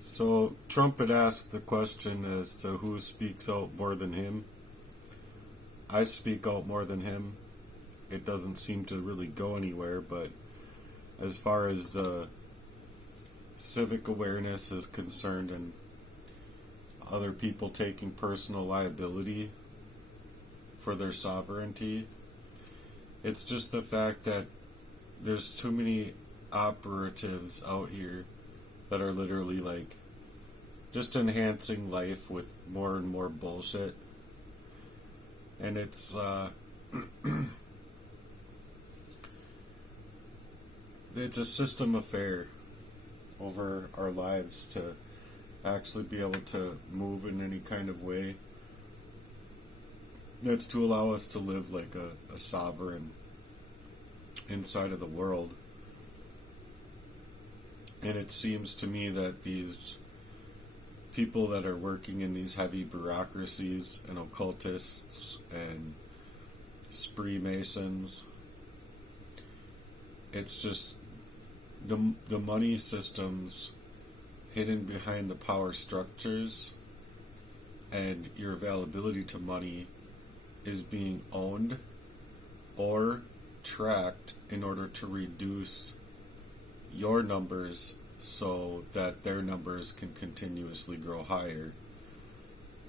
So Trump had asked the question as to who speaks out more than him. I speak out more than him. It doesn't seem to really go anywhere, but as far as the civic awareness is concerned and other people taking personal liability for their sovereignty, it's just the fact that there's too many operatives out here that are literally like just enhancing life with more and more bullshit. And it's it's a system affair over our lives to actually be able to move in any kind of way. That's to allow us to live like a sovereign inside of the world. And it seems to me that these people that are working in these heavy bureaucracies and occultists and spree masons, it's just the money systems hidden behind the power structures, and your availability to money is being owned or tracked in order to reduce your numbers so that their numbers can continuously grow higher.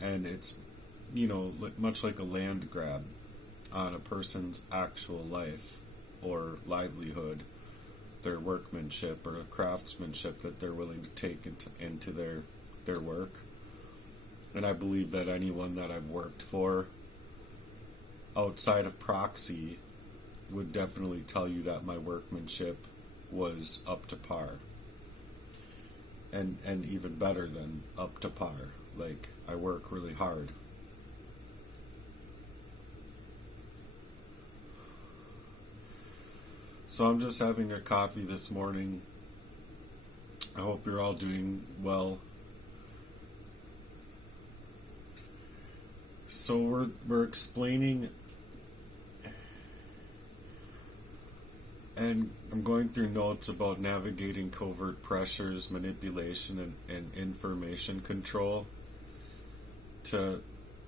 And it's, much like a land grab on a person's actual life or livelihood, their workmanship or craftsmanship that they're willing to take into their work. And I believe that anyone that I've worked for outside of proxy would definitely tell you that my workmanship was up to par, and even better than up to par. Like, I work really hard. So I'm just having a coffee this morning. I hope you're all doing well. So we're explaining, and I'm going through notes about navigating covert pressures, manipulation, and information control to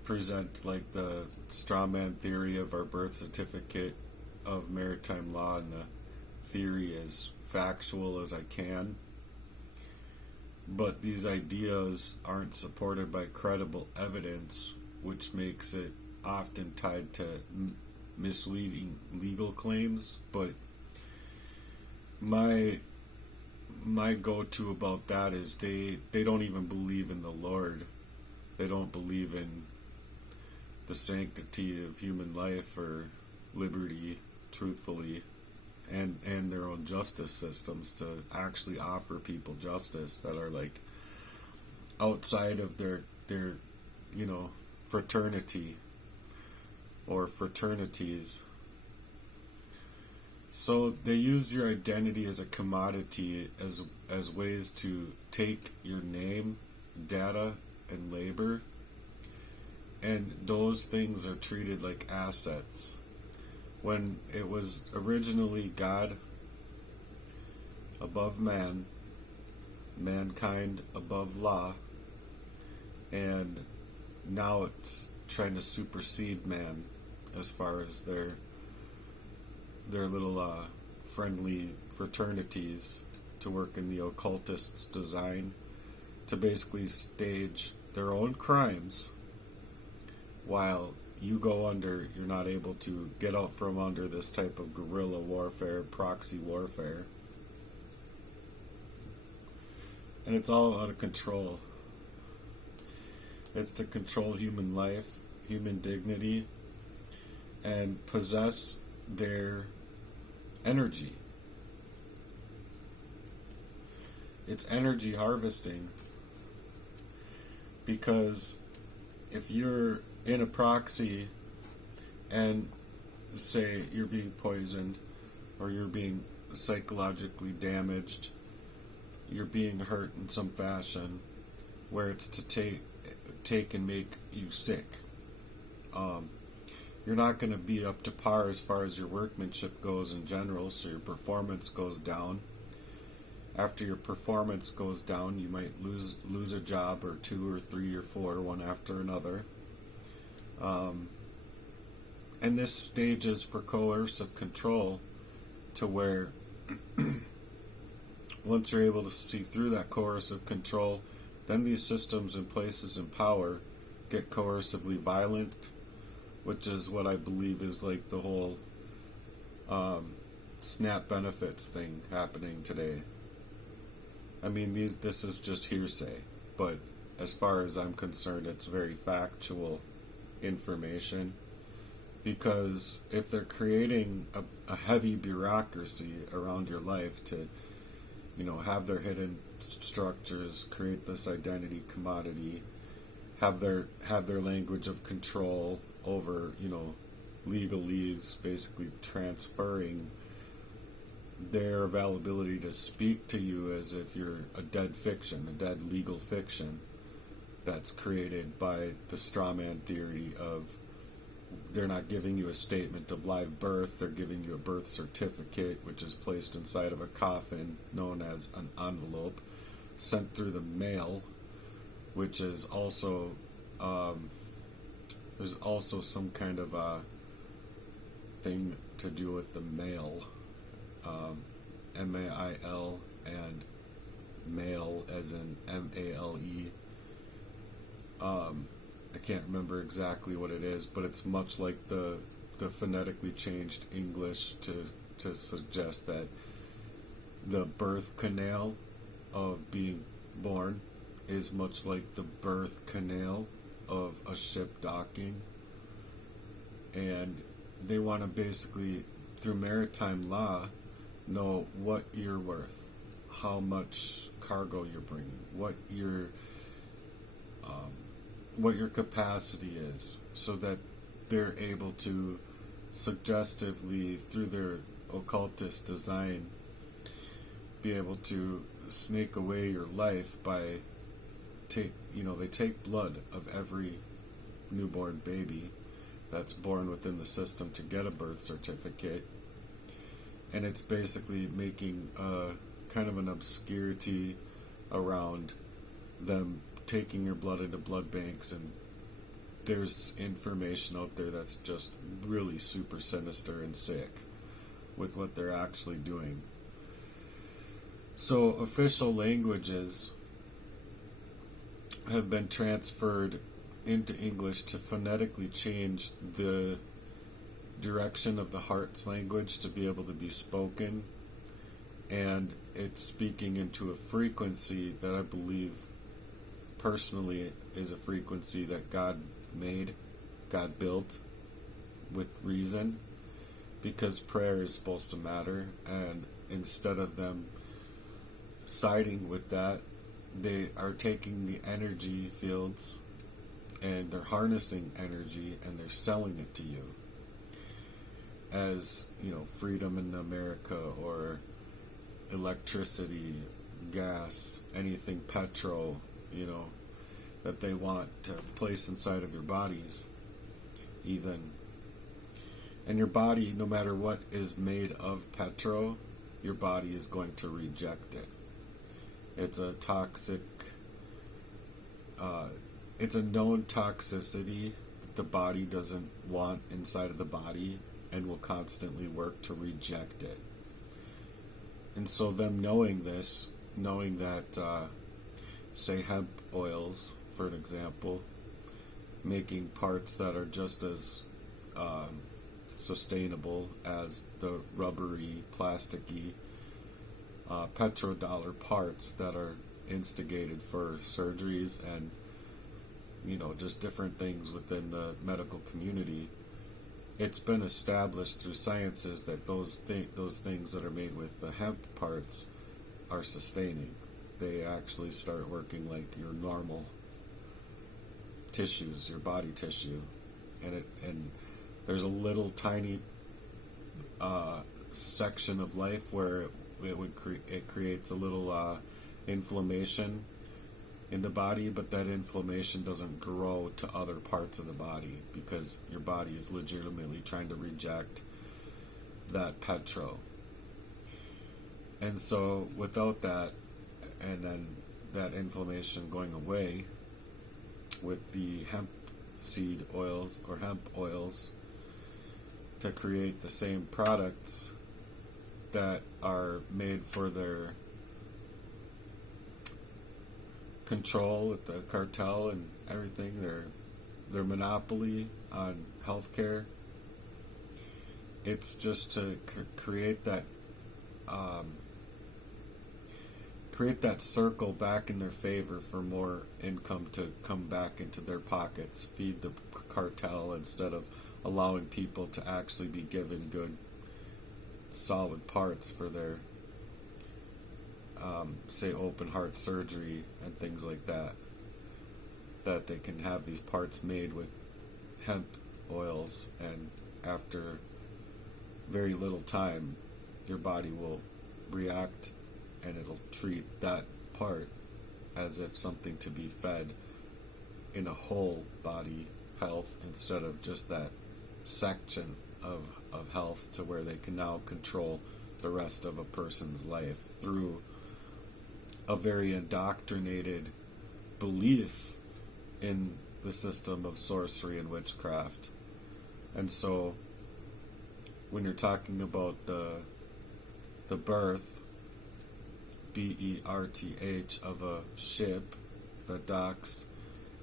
present like the Strawman theory of our birth certificate of maritime law and the theory as factual as I can. But these ideas aren't supported by credible evidence, which makes it often tied to misleading legal claims. But my go-to about that is they don't even believe in the Lord. They don't believe in the sanctity of human life or liberty, truthfully, and their own justice systems to actually offer people justice that are like outside of their fraternity or fraternities. So they use your identity as a commodity, as ways to take your name, data, and labor, and those things are treated like assets. When it was originally God above man, mankind above law, and now it's trying to supersede man as far as their little friendly fraternities to work in the occultists' design to basically stage their own crimes while you go under. You're not able to get out from under this type of guerrilla warfare, proxy warfare, and it's all out of control. It's to control human life, human dignity, and possess their energy. It's energy harvesting, because if you're in a proxy and say you're being poisoned or you're being psychologically damaged, you're being hurt in some fashion where it's to take and make you sick, you're not going to be up to par as far as your workmanship goes in general, so your performance goes down. After your performance goes down, you might lose a job or two or three or four, one after another. And this stage is for coercive control, to where once you're able to see through that coercive control, then these systems and places in power get coercively violent, which is what I believe is like the whole SNAP benefits thing happening today. I mean, this is just hearsay, but as far as I'm concerned, it's very factual information. Because if they're creating a heavy bureaucracy around your life to, have their hidden structures, create this identity commodity, have their language of control over, legalese, basically transferring their availability to speak to you as if you're a dead fiction, a dead legal fiction that's created by the Strawman theory of they're not giving you a statement of live birth, they're giving you a birth certificate, which is placed inside of a coffin known as an envelope, sent through the mail, which is also, there's also some kind of a thing to do with the mail, M-A-I-L, and male as in M-A-L-E. I can't remember exactly what it is, but it's much like the phonetically changed English to suggest that the birth canal of being born is much like the birth canal of a ship docking. And they want to basically, through maritime law, know what you're worth, how much cargo you're bringing, what your capacity is, so that they're able to suggestively, through their occultist design, be able to snake away your life by they take blood of every newborn baby that's born within the system to get a birth certificate, and it's basically making kind of an obscurity around them taking your blood into blood banks. And there's information out there that's just really super sinister and sick with what they're actually doing. So official languages have been transferred into English to phonetically change the direction of the heart's language to be able to be spoken, and it's speaking into a frequency that I believe personally is a frequency that God made, God built with reason, because prayer is supposed to matter. And instead of them siding with that, they are taking the energy fields and they're harnessing energy and they're selling it to you as, freedom in America, or electricity, gas, anything petrol, that they want to place inside of your bodies, even. And your body, no matter what is made of petro, your body is going to reject it. It's a toxic, it's a known toxicity that the body doesn't want inside of the body, and will constantly work to reject it. And so them knowing this, knowing that, say hemp oils, for an example, making parts that are just as sustainable as the rubbery, plasticky, petrodollar parts that are instigated for surgeries and, just different things within the medical community. It's been established through sciences that those things that are made with the hemp parts are sustaining. They actually start working like your normal tissues, your body tissue, and there's a little tiny section of life where it creates a little inflammation in the body, but that inflammation doesn't grow to other parts of the body because your body is legitimately trying to reject that petro. And so without that, and then that inflammation going away with the hemp seed oils or hemp oils to create the same products that are made for their control with the cartel and everything, their monopoly on healthcare. It's just to create that circle back in their favor for more income to come back into their pockets, feed the cartel instead of allowing people to actually be given good solid parts for their say open heart surgery and things like that, that they can have these parts made with hemp oils, and after very little time your body will react and it'll treat that part as if something to be fed in a whole body health instead of just that section of health, to where they can now control the rest of a person's life through a very indoctrinated belief in the system of sorcery and witchcraft. And so when you're talking about the birth, B-E-R-T-H, of a ship that docks,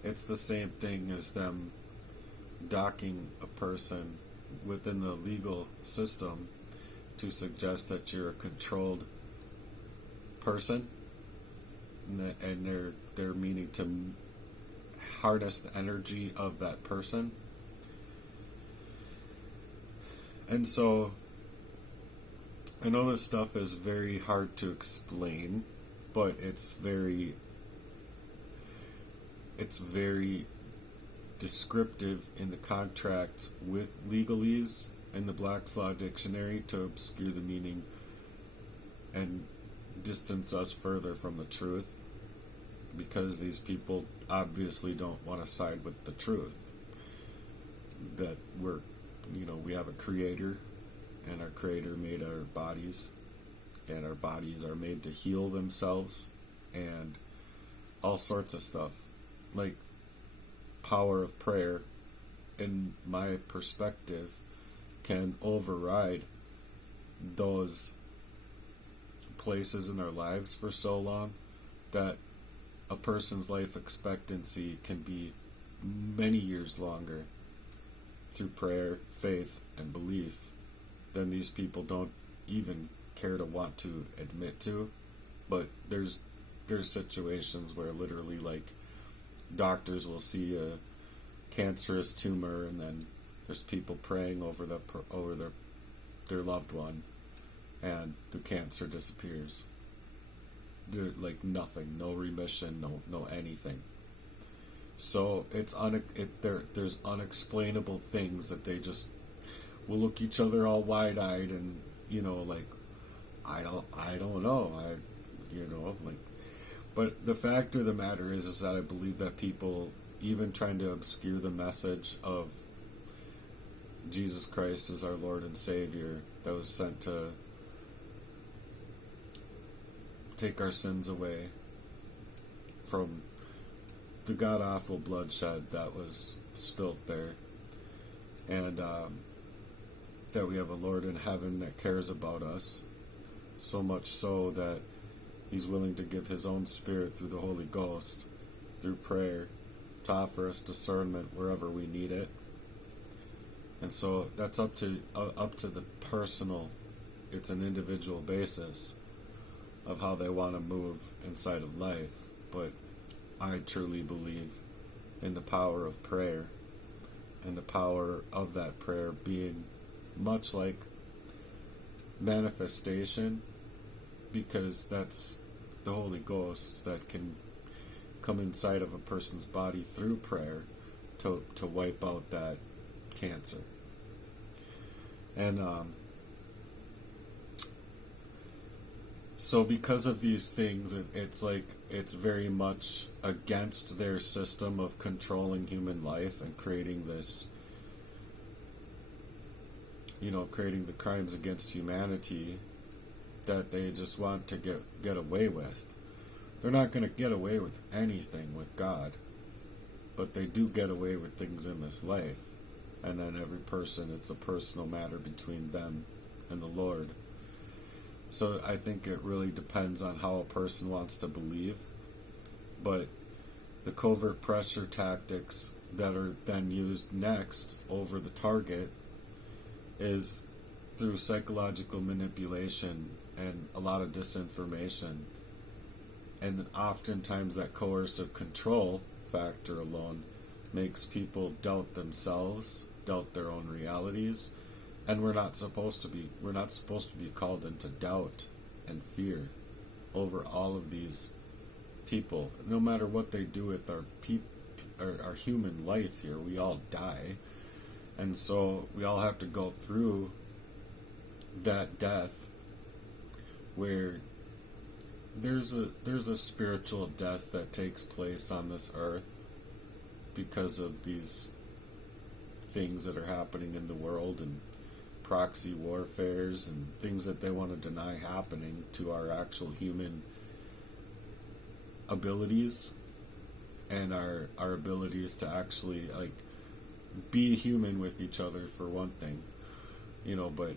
it's the same thing as them docking a person within the legal system to suggest that you're a controlled person, and they're meaning to harness the energy of that person. And so I know this stuff is very hard to explain, but it's very descriptive in the contracts with legalese in the Black's Law Dictionary to obscure the meaning and distance us further from the truth, because these people obviously don't want to side with the truth that we have a creator, and our creator made our bodies, and our bodies are made to heal themselves and all sorts of stuff, like power of prayer, in my perspective, can override those places in our lives for so long that a person's life expectancy can be many years longer through prayer, faith, and belief than these people don't even care to want to admit to. But there's situations where literally, like, doctors will see a cancerous tumor, and then there's people praying over their loved one, and the cancer disappears. They're like nothing, no remission, no anything. So there's unexplainable things that they just will look each other all wide-eyed and like, I don't know, like. But the fact of the matter is that I believe that people, even trying to obscure the message of Jesus Christ as our Lord and Savior, that was sent to take our sins away from the god-awful bloodshed that was spilt there, and that we have a Lord in heaven that cares about us, so much so that He's willing to give His own Spirit through the Holy Ghost, through prayer, to offer us discernment wherever we need it. And so that's up to the personal. It's an individual basis of how they want to move inside of life. But I truly believe in the power of prayer, and the power of that prayer being much like manifestation, because that's the Holy Ghost that can come inside of a person's body through prayer to wipe out that cancer. And so because of these things, it's very much against their system of controlling human life and creating this, creating the crimes against humanity that they just want to get away with. They're not going to get away with anything with God, but they do get away with things in this life. And then every person, it's a personal matter between them and the Lord. So I think it really depends on how a person wants to believe. But the covert pressure tactics that are then used next over the target is through psychological manipulation and a lot of disinformation. And oftentimes that coercive control factor alone makes people doubt themselves, doubt their own realities, and we're not supposed to be called into doubt and fear over all of these people. No matter what they do with our human life here, we all die, and so we all have to go through that death where there's a spiritual death that takes place on this earth because of these things that are happening in the world and proxy warfares and things that they want to deny happening to our actual human abilities and our abilities to actually be human with each other, for one thing, but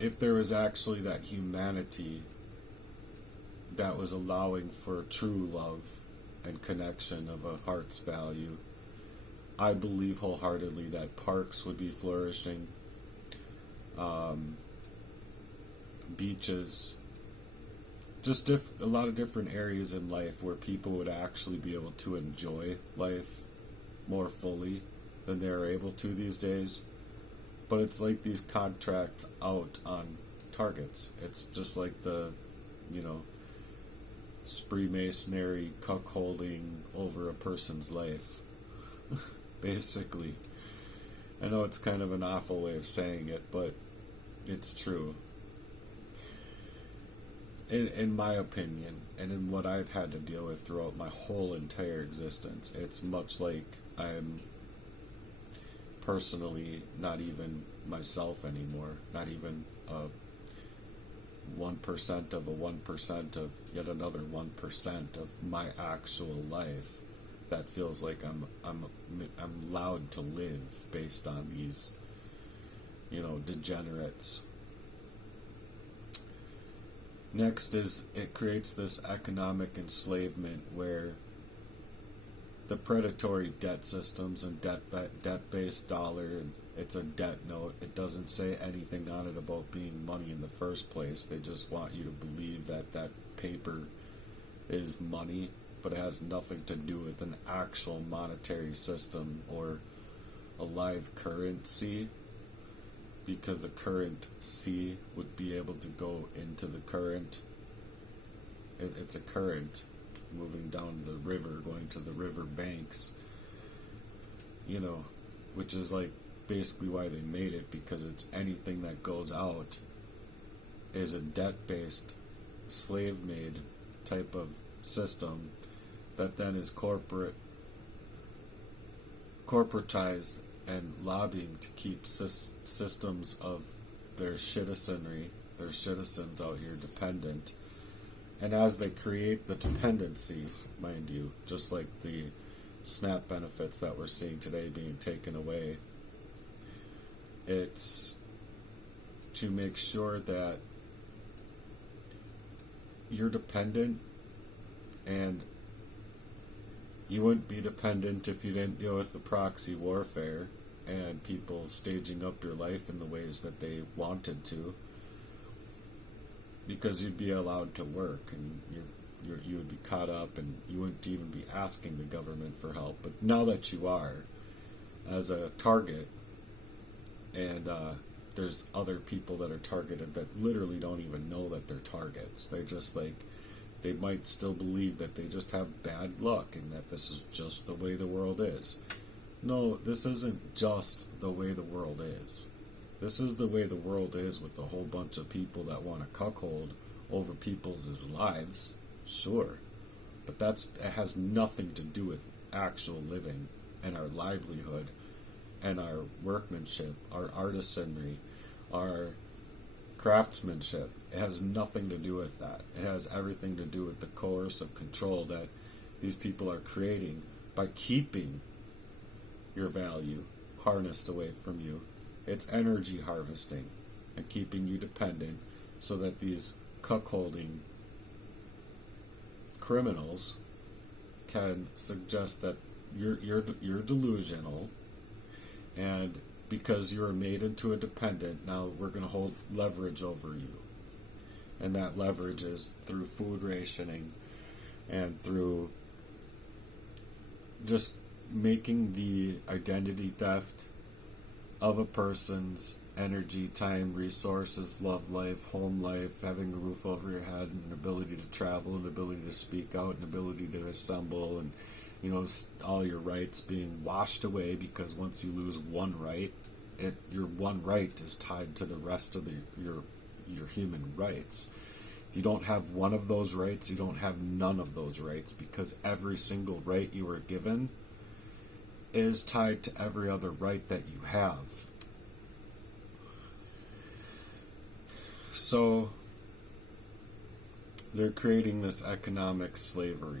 if there was actually that humanity that was allowing for true love and connection of a heart's value, I believe wholeheartedly that parks would be flourishing, beaches, just a lot of different areas in life where people would actually be able to enjoy life more fully than they're able to these days. But it's like these contracts out on targets. It's just like the, spree masonry cuckolding over a person's life. Basically. I know it's kind of an awful way of saying it, but it's true. In my opinion, and in what I've had to deal with throughout my whole entire existence, it's much like I'm personally not even myself anymore, not even 1% of a 1% of yet another 1% of my actual life that feels like I'm allowed to live based on these degenerates. Next is it creates this economic enslavement where the predatory debt systems and debt-based dollar, and it's a debt note. It doesn't say anything on it about being money in the first place. They just want you to believe that that paper is money, but it has nothing to do with an actual monetary system or a live currency, because a currency would be able to go into the current. It's a current moving down the river, going to the river banks, which is like basically why they made it, because it's anything that goes out is a debt-based, slave-made type of system that then is corporatized and lobbying to keep systems of their citizens out here dependent. And as they create the dependency, mind you, just like the SNAP benefits that we're seeing today being taken away, it's to make sure that you're dependent, and you wouldn't be dependent if you didn't deal with the proxy warfare and people staging up your life in the ways that they wanted to, because you'd be allowed to work and you would be caught up and you wouldn't even be asking the government for help. But now that you are as a target, and there's other people that are targeted that literally don't even know that they're targets. They just they might still believe that they just have bad luck and that this is just the way the world is. No, this isn't just the way the world is. This is the way the world is, with a whole bunch of people that want to cuckold over people's lives, sure. But it has nothing to do with actual living and our livelihood and our workmanship, our artisanry, our craftsmanship. It has nothing to do with that. It has everything to do with the coercive control that these people are creating by keeping your value harnessed away from you. It's energy harvesting and keeping you dependent so that these cuckolding criminals can suggest that you're delusional, and because you're made into a dependent, now we're going to hold leverage over you. And that leverage is through food rationing and through just making the identity theft of a person's energy, time, resources, love life, home life, having a roof over your head, and an ability to travel, an ability to speak out, an ability to assemble, and all your rights being washed away, because once you lose one right, your one right is tied to the rest of your human rights. If you don't have one of those rights, you don't have none of those rights, because every single right you were given is tied to every other right that you have. So they're creating this economic slavery.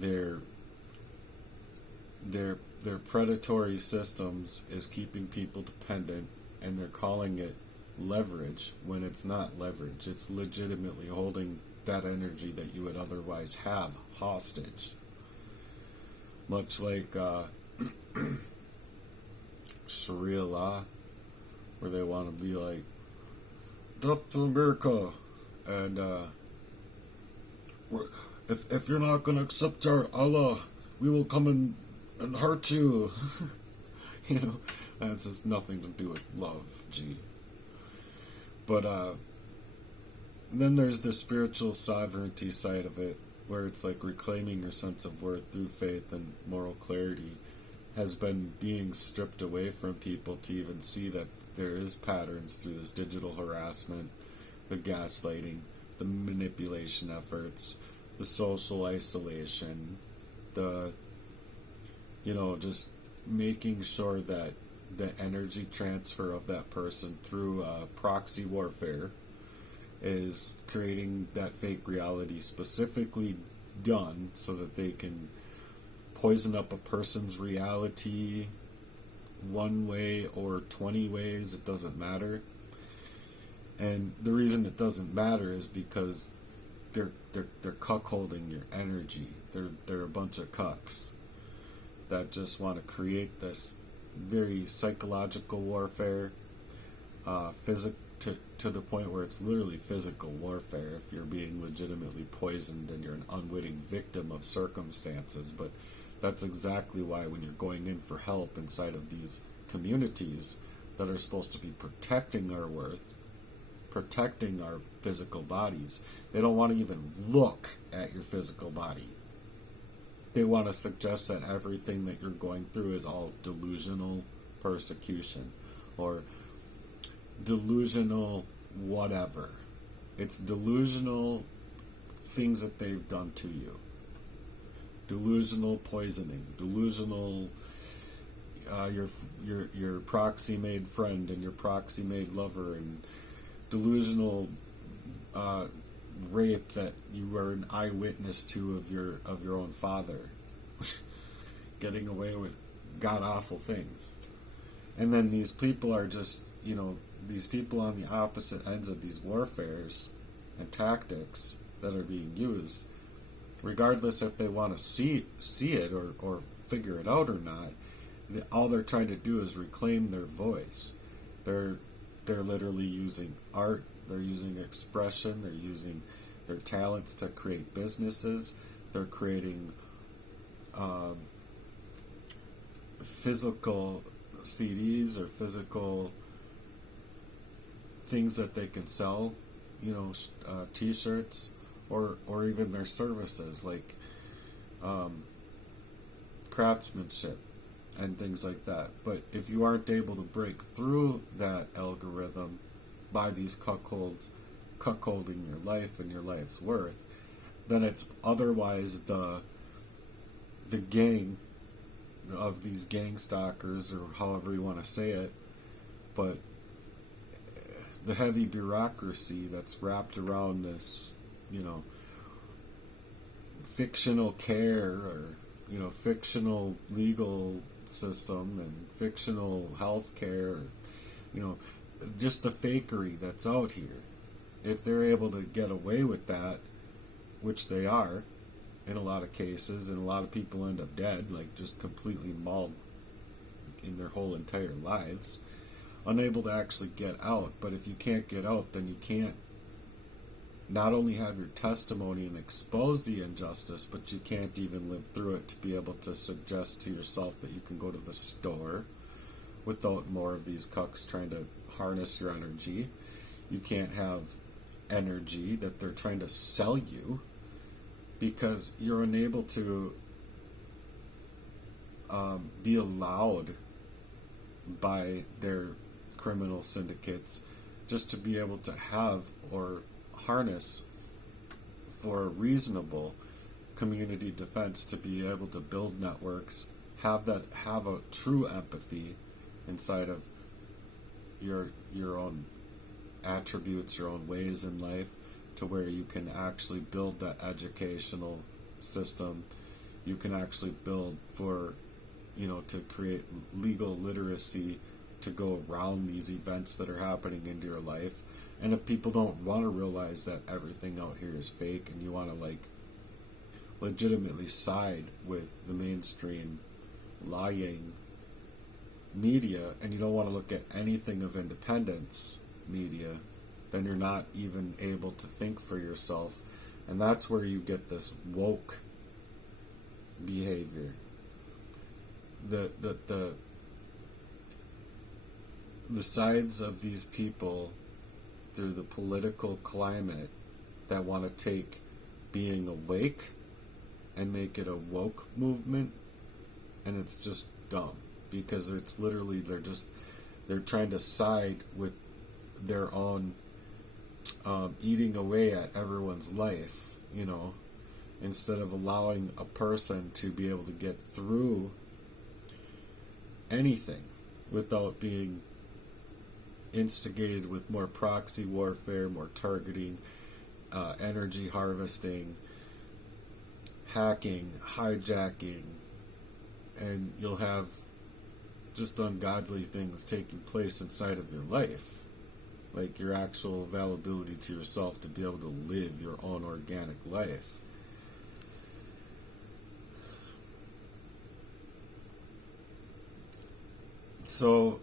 Their predatory systems is keeping people dependent, and they're calling it leverage when it's not leverage. It's legitimately holding that energy that you would otherwise have hostage. Much like Sharia law, where they want to be like, "Death to America," and if you're not going to accept our Allah, we will come and hurt you. That has nothing to do with love, gee. But then there's the spiritual sovereignty side of it, where it's like reclaiming your sense of worth through faith and moral clarity has been being stripped away from people to even see that there is patterns through this digital harassment, the gaslighting, the manipulation efforts, the social isolation, the just making sure that the energy transfer of that person through proxy warfare is creating that fake reality specifically done so that they can poison up a person's reality one way or 20 ways. It doesn't matter. And the reason it doesn't matter is because they're cuckolding your energy. They're a bunch of cucks that just want to create this very psychological warfare, to the point where it's literally physical warfare if you're being legitimately poisoned and you're an unwitting victim of circumstances. But that's exactly why when you're going in for help inside of these communities that are supposed to be protecting our worth, protecting our physical bodies, they don't want to even look at your physical body. They want to suggest that everything that you're going through is all delusional persecution or delusional whatever. It's delusional things that they've done to you. Delusional poisoning, delusional your proxy made friend and your proxy made lover, and delusional rape that you were an eyewitness to of your own father, getting away with god awful things. And then these people are just these people on the opposite ends of these warfares and tactics that are being used, regardless if they want to see it or figure it out or not, all they're trying to do is reclaim their voice. They're literally using art, they're using expression, they're using their talents to create businesses, they're creating physical CDs or physical things that they can sell, t-shirts, or even their services like craftsmanship and things like that. But if you aren't able to break through that algorithm by these cuckolding your life and your life's worth, then it's otherwise the gang of these gang stalkers, or however you want to say it. But the heavy bureaucracy that's wrapped around this, fictional care, or fictional legal system, and fictional health care, just the fakery that's out here. If they're able to get away with that, which they are in a lot of cases, and a lot of people end up dead, like just completely mauled in their whole entire lives, unable to actually get out. But if you can't get out, then you can't not only have your testimony and expose the injustice, but you can't even live through it to be able to suggest to yourself that you can go to the store without more of these cucks trying to harness your energy. You can't have energy that they're trying to sell you, because you're unable to be allowed by their criminal syndicates just to be able to have or harness for a reasonable community defense, to be able to build networks, have a true empathy inside of your own attributes, your own ways in life, to where you can actually build that educational system. You can actually build for, to create legal literacy to go around these events that are happening into your life. And if people don't want to realize that everything out here is fake, and you want to legitimately side with the mainstream lying media, and you don't want to look at anything of independence media, then you're not even able to think for yourself. And that's where you get this woke behavior. The sides of these people through the political climate that want to take being awake and make it a woke movement, and it's just dumb, because it's literally they're trying to side with their own eating away at everyone's life, instead of allowing a person to be able to get through anything without being instigated with more proxy warfare, more targeting, energy harvesting, hacking, hijacking, and you'll have just ungodly things taking place inside of your life, like your actual availability to yourself to be able to live your own organic life. So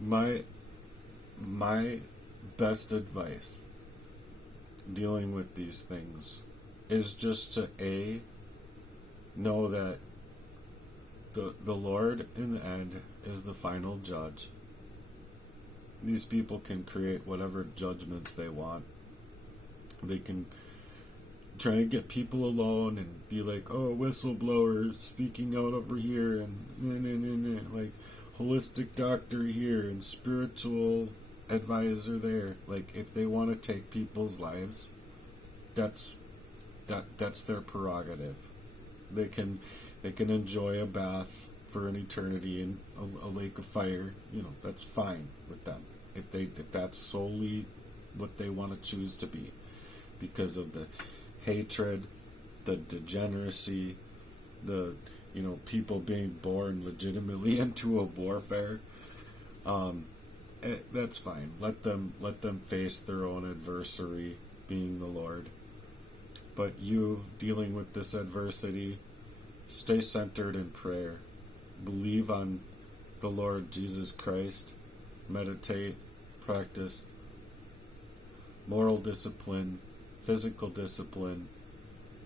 my best advice dealing with these things is just to know that the Lord in the end is the final judge. These people can create whatever judgments they want. They can try and get people alone and be like, oh, whistleblower speaking out over here, and like holistic doctor here and spiritual advisor there. Like, if they want to take people's lives, that's their prerogative. They can enjoy a bath for an eternity in a lake of fire. That's fine with them, if that's solely what they want to choose to be, because of the hatred, the degeneracy, the people being born legitimately into a warfare. That's fine. Let them face their own adversary, being the Lord. But you, dealing with this adversity, stay centered in prayer. Believe on the Lord Jesus Christ. Meditate, practice moral discipline, physical discipline,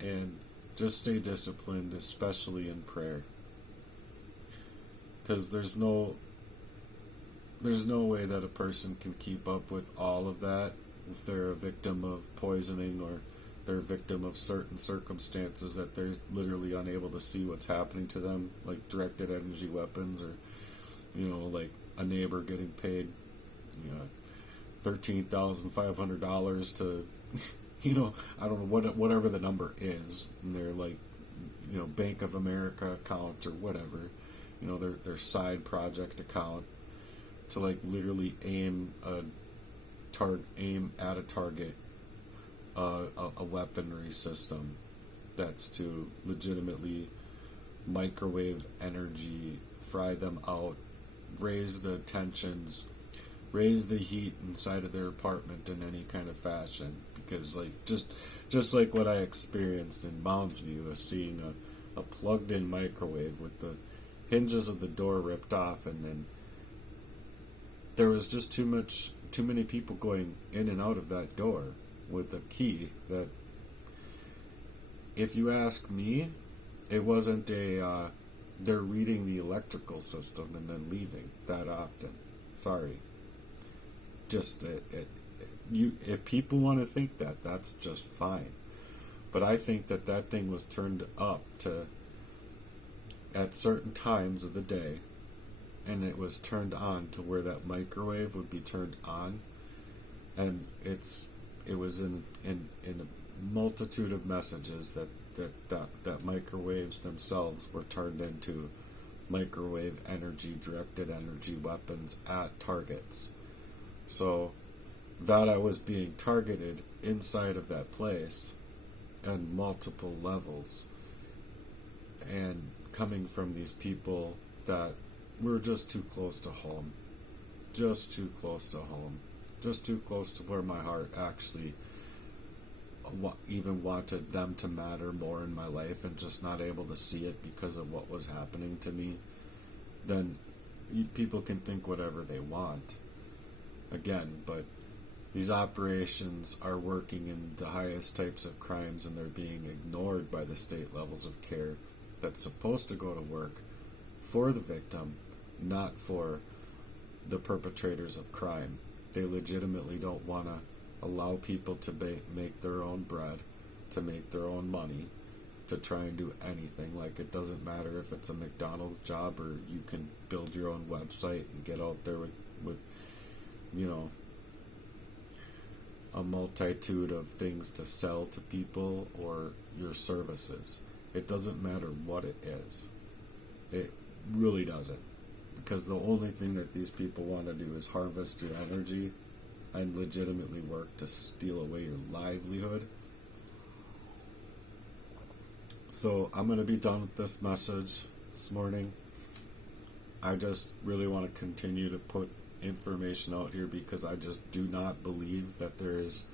and just stay disciplined, especially in prayer. Because there's no way that a person can keep up with all of that if they're a victim of poisoning, or they're a victim of certain circumstances that they're literally unable to see what's happening to them, like directed energy weapons, or like a neighbor getting paid $13,500 to I don't know whatever the number is, and they're like Bank of America account or whatever, their side project account, to like literally aim at a target, a weaponry system that's to legitimately microwave energy, fry them out, raise the tensions, raise the heat inside of their apartment in any kind of fashion. Because like just like what I experienced in Mounds View, of seeing a plugged-in microwave with the hinges of the door ripped off, and then there was just too many people going in and out of that door with a key that, if you ask me, it wasn't they're reading the electrical system and then leaving that often. Sorry. Just if people want to think that, that's just fine. But I think that thing was turned up to at certain times of the day, and it was turned on to where that microwave would be turned on, and it was in a multitude of messages that microwaves themselves were turned into microwave energy, directed energy weapons at targets. So that I was being targeted inside of that place on multiple levels, and coming from these people that were just too close to home. Just too close to home. Just too close to where my heart actually even wanted them to matter more in my life, and just not able to see it because of what was happening to me. Then people can think whatever they want. Again, but these operations are working in the highest types of crimes, and they're being ignored by the state levels of care that's supposed to go to work for the victim, not for the perpetrators of crime. They legitimately don't want to allow people to make their own bread, to make their own money, to try and do anything. Like, it doesn't matter if it's a McDonald's job, or you can build your own website and get out there with you know, a multitude of things to sell to people, or your services. It doesn't matter what it is. It really doesn't. Because the only thing that these people want to do is harvest your energy and legitimately work to steal away your livelihood. So I'm going to be done with this message this morning. I just really want to continue to put information out here, because I just do not believe that there is,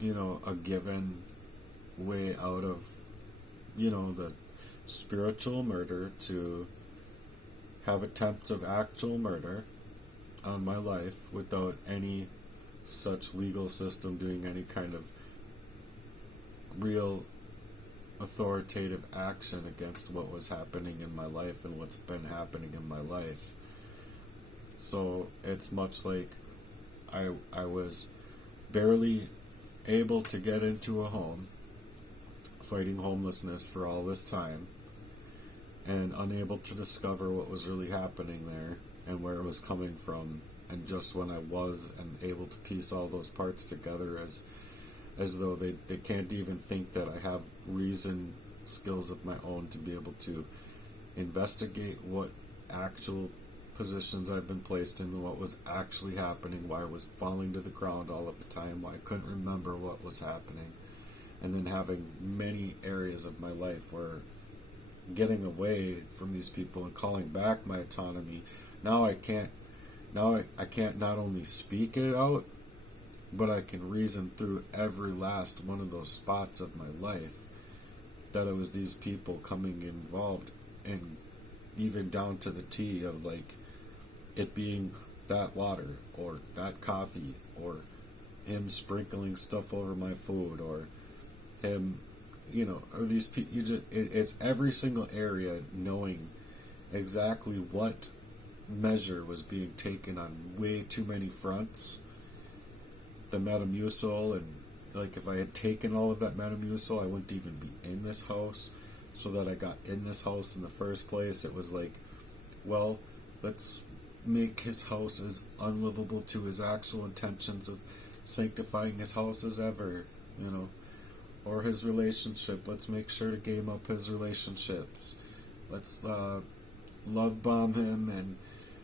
a given way out of, the spiritual murder to have attempts of actual murder on my life without any such legal system doing any kind of real authoritative action against what was happening in my life and what's been happening in my life. So it's much like I was barely able to get into a home, fighting homelessness for all this time, and unable to discover what was really happening there and where it was coming from. And just when I was and able to piece all those parts together, as though they can't even think that I have reason skills of my own to be able to investigate what actual positions I've been placed in and what was actually happening, why I was falling to the ground all of the time, why I couldn't remember what was happening, and then having many areas of my life where getting away from these people and calling back my autonomy, now I can't not only speak it out, but I can reason through every last one of those spots of my life that it was these people coming involved, and even down to the T of like it being that water or that coffee, or him sprinkling stuff over my food, or him, or these people. It's every single area, knowing exactly what measure was being taken on way too many fronts. The Metamucil, and like if I had taken all of that Metamucil, I wouldn't even be in this house. So that I got in this house in the first place, it was like, well, let's make his house as unlivable to his actual intentions of sanctifying his house as ever, or his relationship. Let's make sure to game up his relationships. Let's love bomb him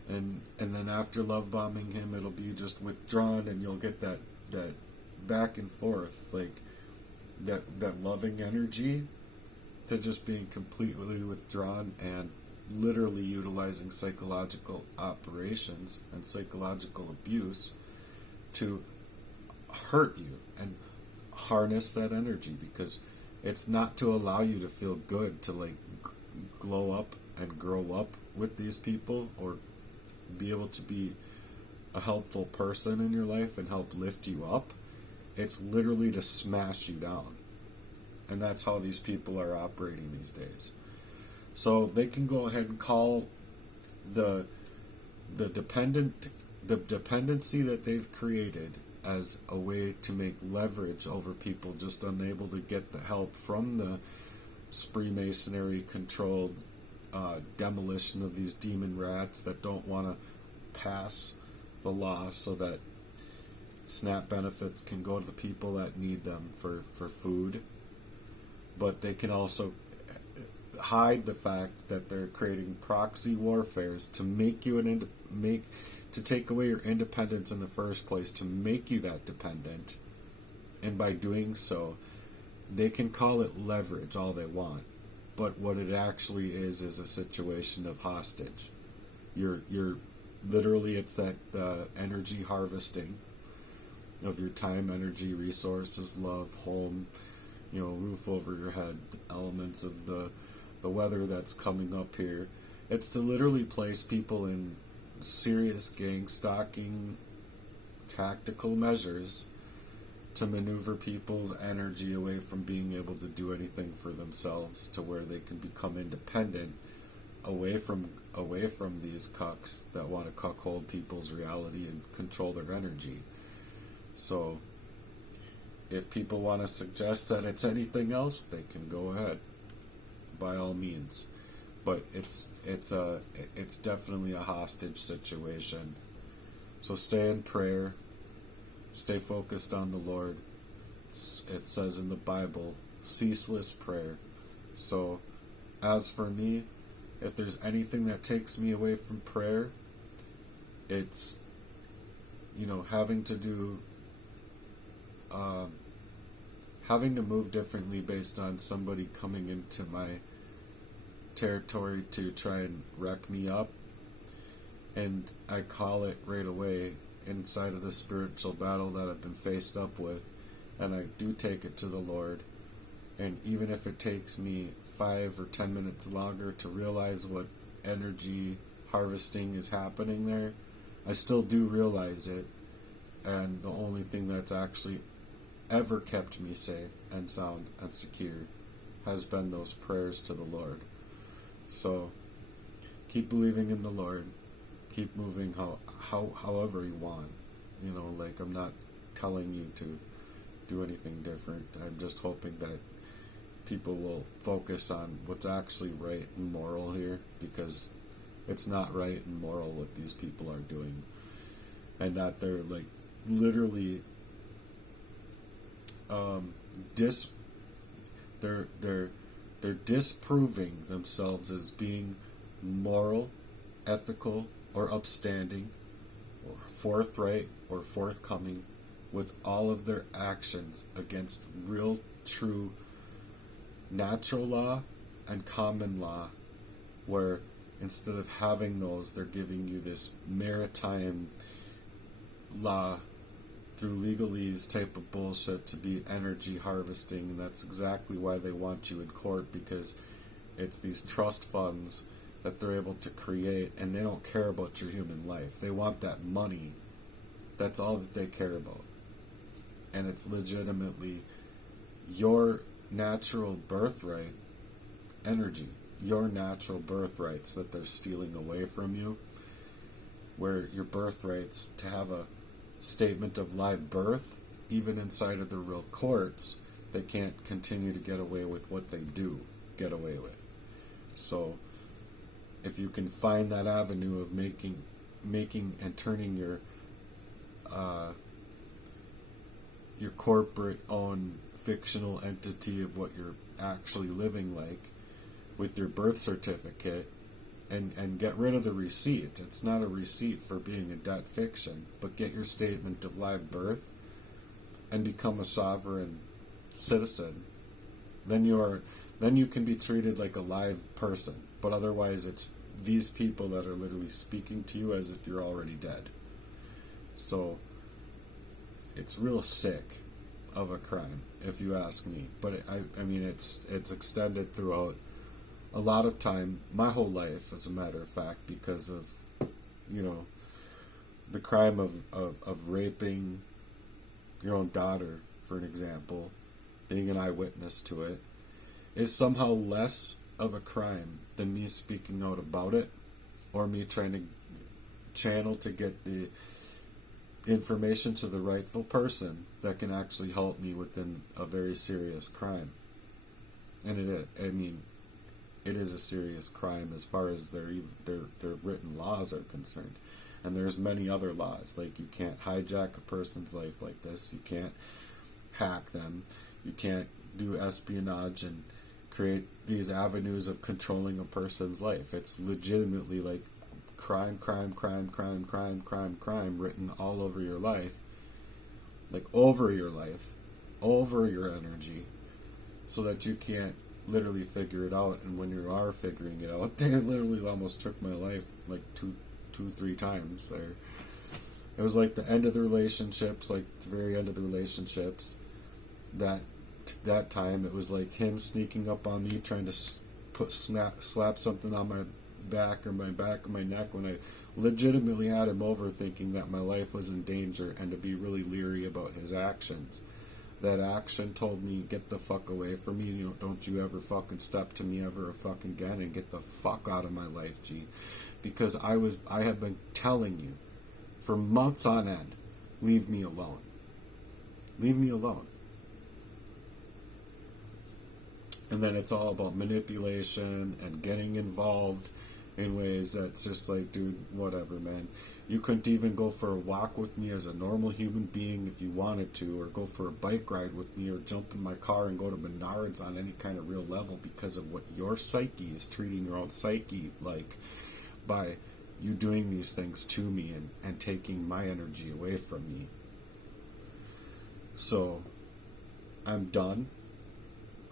and then after love bombing him, it'll be just withdrawn, and you'll get that back and forth, like that loving energy to just being completely withdrawn and literally utilizing psychological operations and psychological abuse to hurt you and harness that energy, because it's not to allow you to feel good, to like glow up and grow up with these people or be able to be a helpful person in your life and help lift you up. It's literally to smash you down. And that's how these people are operating these days. So they can go ahead and call the dependency that they've created as a way to make leverage over people just unable to get the help from the Freemasonry controlled demolition of these demon rats that don't want to pass the law so that SNAP benefits can go to the people that need them for food. But they can also hide the fact that they're creating proxy warfares to make you to take away your independence in the first place, to make you that dependent. And by doing so, they can call it leverage all they want, but what it actually is a situation of hostage. You're literally, it's that energy harvesting of your time, energy, resources, love, home, roof over your head, elements of the weather that's coming up here. It's to literally place people in serious gang stalking tactical measures to maneuver people's energy away from being able to do anything for themselves, to where they can become independent, away from these cucks that want to cuckold people's reality and control their energy. So if people want to suggest that it's anything else, they can go ahead, by all means. But it's definitely a hostage situation. So stay in prayer, stay focused on the Lord. It says in the Bible, ceaseless prayer. So as for me, if there's anything that takes me away from prayer, it's having to do having to move differently based on somebody coming into my territory to try and wreck me up. And I call it right away inside of the spiritual battle that I've been faced up with, and I do take it to the Lord. And even if it takes me 5 or 10 minutes longer to realize what energy harvesting is happening there, I still do realize it. And the only thing that's actually ever kept me safe and sound and secure has been those prayers to the Lord. So keep believing in the Lord, keep moving however you want. I'm not telling you to do anything different. I'm just hoping that people will focus on what's actually right and moral here, because it's not right and moral what these people are doing, and that they're like literally they're disproving themselves as being moral, ethical, or upstanding, or forthright, or forthcoming with all of their actions against real, true, natural law and common law, where instead of having those, they're giving you this maritime law through legalese type of bullshit to be energy harvesting. And that's exactly why they want you in court, because it's these trust funds that they're able to create, and they don't care about your human life. They want that money. That's all that they care about. And it's legitimately your natural birthright energy, your natural birthrights that they're stealing away from you, where your birthrights to have a statement of live birth, even inside of the real courts, they can't continue to get away with what they do get away with. So if you can find that avenue of making and turning your corporate owned fictional entity of what you're actually living like with your birth certificate and get rid of the receipt. It's not a receipt for being a debt fiction, but get your statement of live birth and become a sovereign citizen. Then you can be treated like a live person. But otherwise, it's these people that are literally speaking to you as if you're already dead. So it's real sick of a crime, if you ask me. But I mean, it's extended throughout a lot of time, my whole life, as a matter of fact, because of, the crime of raping your own daughter, for an example, being an eyewitness to it, is somehow less of a crime than me speaking out about it, or me trying to channel to get the information to the rightful person that can actually help me within a very serious crime. And it is a serious crime as far as their written laws are concerned. And there's many other laws, like you can't hijack a person's life like this, you can't hack them, you can't do espionage and create these avenues of controlling a person's life. It's legitimately like crime written all over your life, like over your life, over your energy, so that you can't literally figure it out. And when you are figuring it out, they literally almost took my life like two, 3 times there. It was like the end of the relationships, like the very end of the relationships. That time, it was like him sneaking up on me, trying to slap something on my back or my back of my neck, when I legitimately had him over, thinking that my life was in danger and to be really leery about his actions. That action told me, get the fuck away from me, don't you ever fucking step to me ever fucking again, and get the fuck out of my life, G. Because I have been telling you for months on end, leave me alone. Leave me alone. And then it's all about manipulation and getting involved in ways that's just like, dude, whatever, man. You couldn't even go for a walk with me as a normal human being if you wanted to, or go for a bike ride with me, or jump in my car and go to Menards on any kind of real level, because of what your psyche is treating your own psyche like, by you doing these things to me and taking my energy away from me. So, I'm done.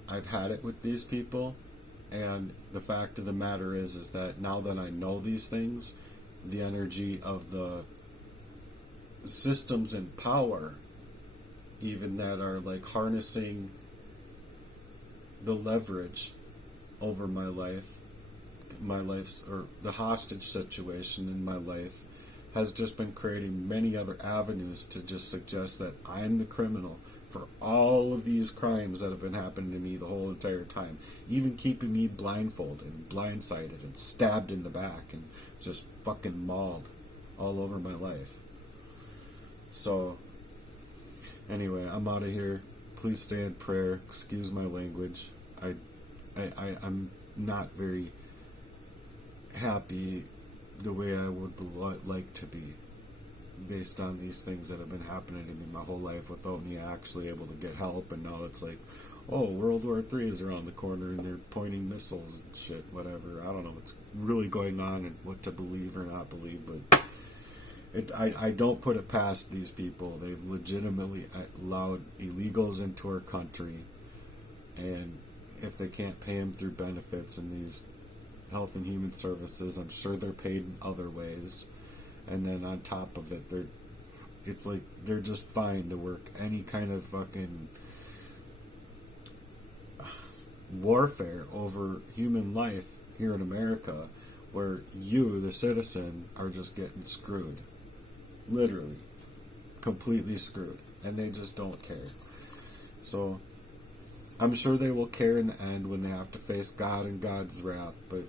I've had it with these people, and the fact of the matter is that now that I know these things, the energy of the systems in power, even that are like harnessing the leverage over my life's, or the hostage situation in my life, has just been creating many other avenues to just suggest that I'm the criminal for all of these crimes that have been happening to me the whole entire time, even keeping me blindfolded and blindsided and stabbed in the back and just fucking mauled all over my life. So anyway, I'm out of here. Please stay in prayer. Excuse my language. I'm not very happy the way I would like to be, based on these things that have been happening to me my whole life without me actually able to get help. And now it's like, oh, World War III is around the corner and they're pointing missiles and shit, whatever. I don't know what's really going on and what to believe or not believe, but I don't put it past these people. They've legitimately allowed illegals into our country, and if they can't pay them through benefits and these health and human services, I'm sure they're paid in other ways. And then on top of it, it's like they're just fine to work any kind of fucking warfare over human life here in America, where you, the citizen, are just getting screwed. Literally. Completely screwed. And they just don't care. So, I'm sure they will care in the end when they have to face God and God's wrath, but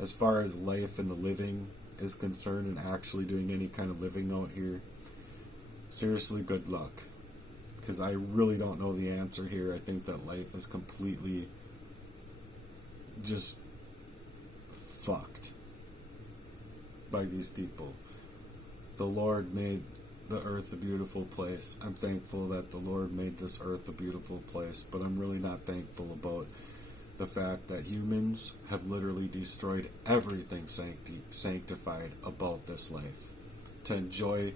as far as life and the living is concerned, and actually doing any kind of living out here, seriously, good luck. Because I really don't know the answer here. I think that life is completely just fucked by these people. The Lord made the earth a beautiful place. I'm thankful that the Lord made this earth a beautiful place, but I'm really not thankful about the fact that humans have literally destroyed everything sanctified about this life to enjoy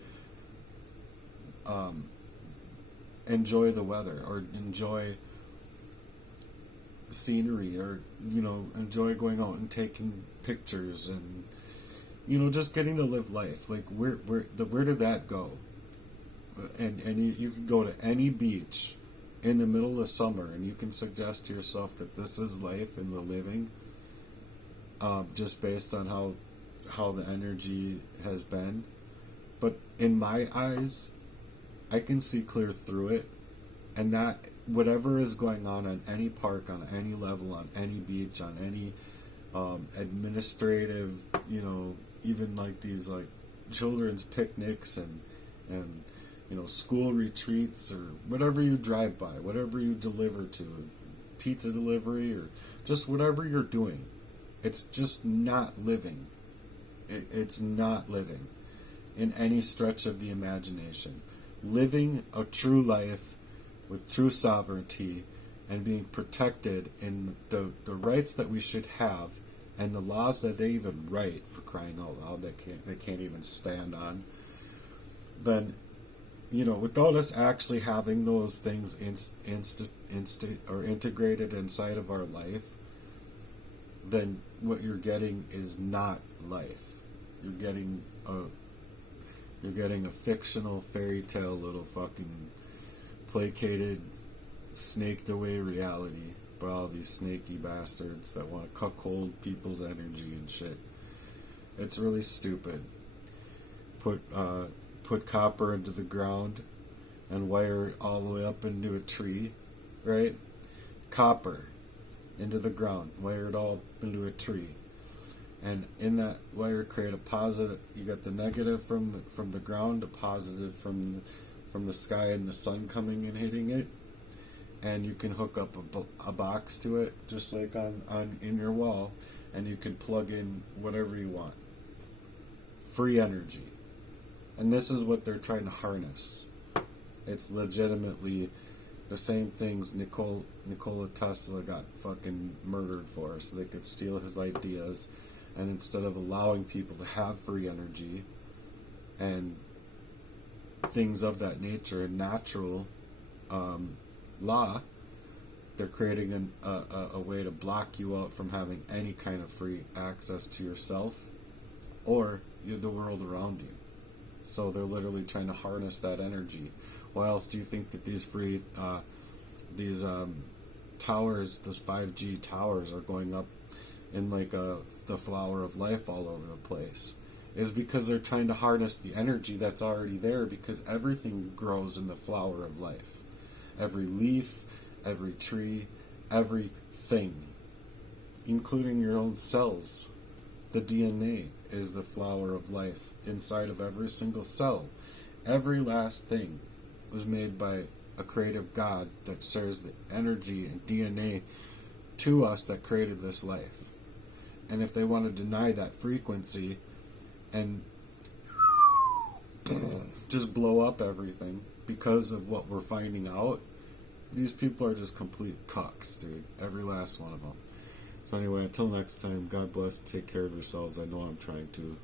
the weather, or enjoy scenery, or enjoy going out and taking pictures, and just getting to live life. Like, where did that go? And you can go to any beach in the middle of summer, and you can suggest to yourself that this is life and the living, just based on how the energy has been. But in my eyes, I can see clear through it, and that whatever is going on any park, on any level, on any beach, on any administrative, even like these like children's picnics and school retreats, or whatever you drive by, whatever you deliver to, pizza delivery, or just whatever you're doing, it's just not living. It's not living in any stretch of the imagination. Living a true life with true sovereignty and being protected in the rights that we should have, and the laws that they even write, for crying out loud, they can't even stand on, then without us actually having those things integrated inside of our life, then what you're getting is not life. You're getting a fictional fairy tale, little fucking placated, snaked away reality by all these snaky bastards that want to cuckold people's energy and shit. It's really stupid. Put copper into the ground and wire it all the way up into a tree, right? Copper into the ground, wire it all up into a tree, and in that wire create a positive. You got the negative from the ground, a positive from the sky and the sun coming and hitting it, and you can hook up a box to it, just like on in your wall, and you can plug in whatever you want. Free energy. And this is what they're trying to harness. It's legitimately the same things Nikola Tesla got fucking murdered for, so they could steal his ideas, and instead of allowing people to have free energy and things of that nature and natural law, they're creating a way to block you out from having any kind of free access to yourself or the world around you. So they're literally trying to harness that energy. Why else do you think that these towers, those 5G towers, are going up in like the flower of life all over the place? Is because they're trying to harness the energy that's already there, because everything grows in the flower of life. Every leaf, every tree, everything, including your own cells. The DNA is the flower of life inside of every single cell. Every last thing was made by a creative God that shares the energy and DNA to us that created this life. And if they want to deny that frequency and just blow up everything because of what we're finding out, these people are just complete cucks, dude. Every last one of them. So anyway, until next time, God bless, take care of yourselves. I know I'm trying to.